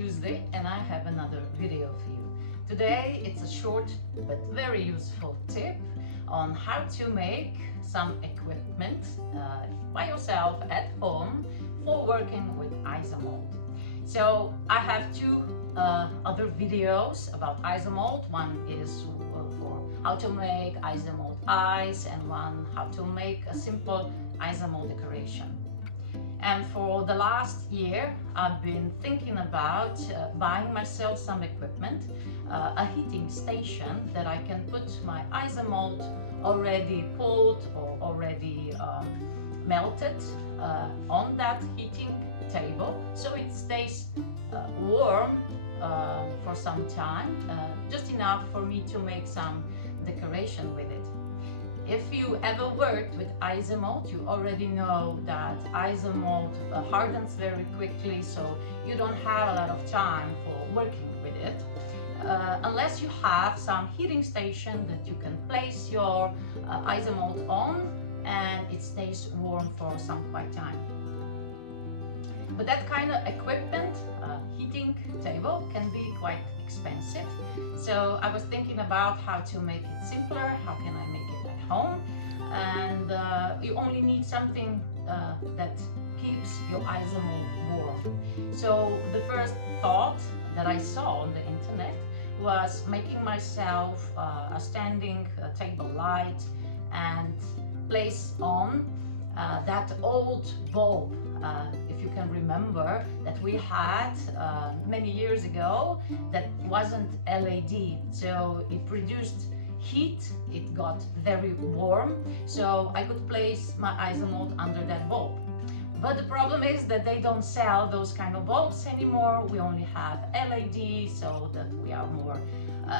Tuesday and I have another video for you. Today it's a short but very useful tip on how to make some equipment by yourself at home for working with ISOMALT. So I have two other videos about ISOMALT. One is for how to make ISOMALT eyes and one how to make a simple ISOMALT decoration. And for the last year, I've been thinking about buying myself some equipment, a heating station that I can put my ISOMALT already pulled or already melted on that heating table, so it stays warm for some time, just enough for me to make some decoration with it. If you ever worked with ISOMALT, you already know that ISOMALT hardens very quickly, so you don't have a lot of time for working with it. Unless you have some heating station that you can place your ISOMALT on and it stays warm for some quite time. But that kind of equipment, heating table, can be quite expensive. So I was thinking about how to make it simpler, how can I make it at home, and you only need something that keeps your ISOMALT warm. So the first thought that I saw on the internet was making myself a standing table light and place on that old bulb, if you can remember, that we had many years ago, that wasn't LED, so it produced heat, it got very warm, so I could place my ISOMALT under that bulb. But the problem is that they don't sell those kind of bulbs anymore. We only have LED, so that we are more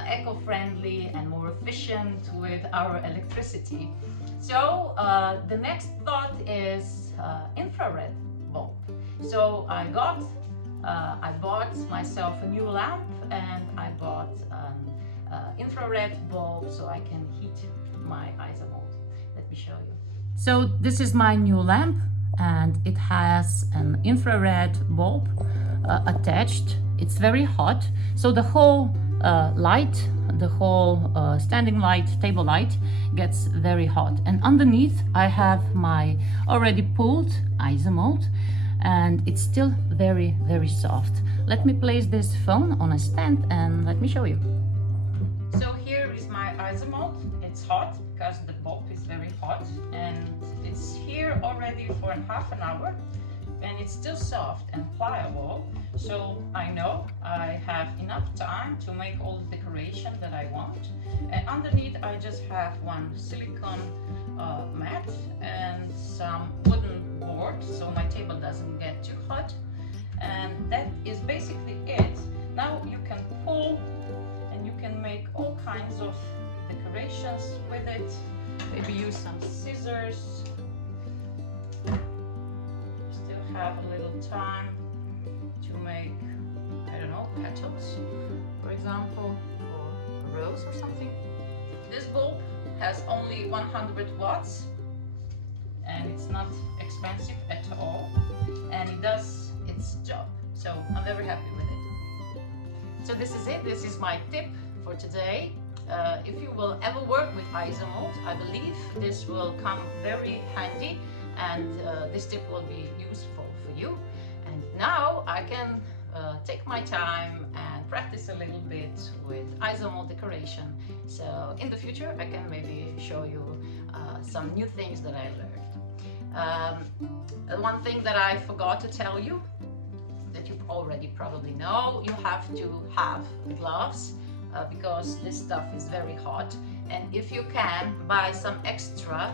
eco-friendly and more efficient with our electricity. So the next thought is infrared bulb. So I bought myself a new lamp and I bought an infrared bulb so I can heat my ISOMALT. Let me show you. So this is my new lamp and it has an infrared bulb attached. It's very hot, so the whole light, the whole standing light, table light gets very hot. And underneath I have my already pulled ISOMALT and it's still very, very soft. Let me place this phone on a stand and let me show you. So here is my ISOMALT. It's hot because the bulb is very hot and it's here already for half an hour and it's still soft and pliable, so I know I have enough time to make all the decoration that I want. And underneath I just have one silicone mat and some wooden board so my table doesn't get too hot, and that is basically it. Now you can pull and you can make all kinds of decorations with it. Maybe use some scissors. Still have a little time to make, I don't know, petals, for example, or a rose or something. This bulb has only 100 watts and it's not expensive at all, and it does its job, so I'm very happy with it. So this is it. This is my tip for today. If you will ever work with ISOMALT, I believe this will come very handy and this tip will be useful for you. And now I can take my time and practice a little bit with ISOMALT decoration. So in the future I can maybe show you some new things that I learned. One thing that I forgot to tell you, that you already probably know, you have to have gloves because this stuff is very hot, and if you can, buy some extra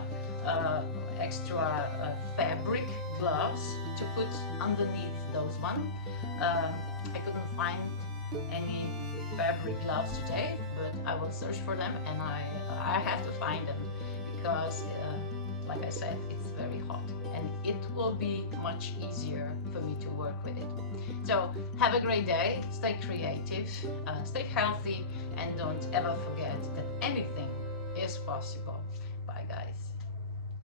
fabric gloves to put underneath those ones. I couldn't find any fabric gloves today, but I will search for them and I have to find them because like I said, it's very hot and it will be much easier for me to work with it. So have a great day, stay creative, stay healthy, and don't ever forget that anything is possible.